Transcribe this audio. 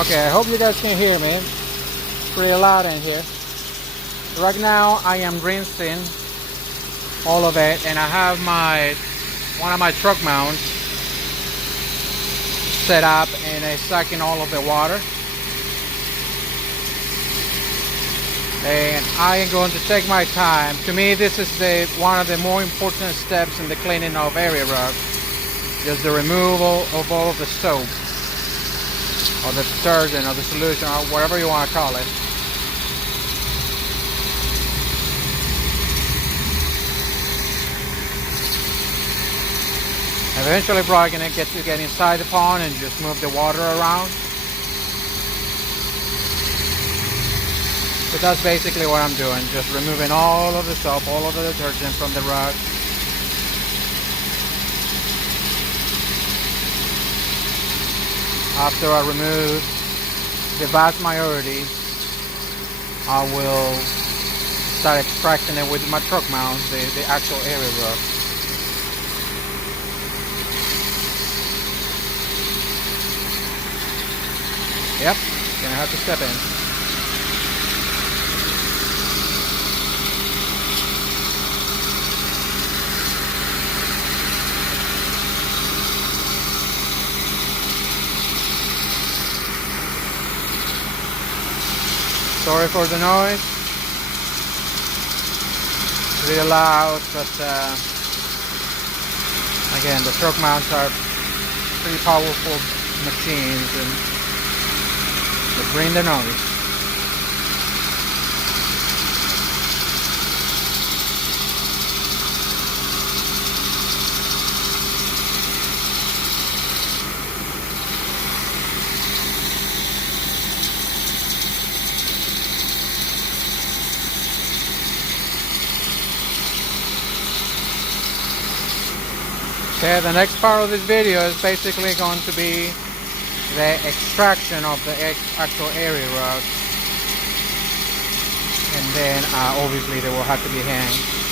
Okay, I hope you guys can hear me. Pretty loud in here. Right now I am rinsing all of it, and I have one of my truck mounts set up and it's sucking all of the water. And I am going to take my time. To me, this is one of the more important steps in the cleaning of area rug. Just the removal of all of the soap, or the detergent, or the solution, or whatever you want to call it. Eventually, probably gonna get inside the pond and just move the water around. But that's basically what I'm doing, just removing all of the soap, all of the detergent from the rug. After I remove the vast majority, I will start extracting it with my truck mount, the actual area rug. Yep, gonna have to step in. Sorry for the noise. Really loud, but again, the truck mounts are pretty powerful machines and they bring the noise. Okay, the next part of this video is basically going to be the extraction of the actual area rug, and then obviously they will have to be hanged.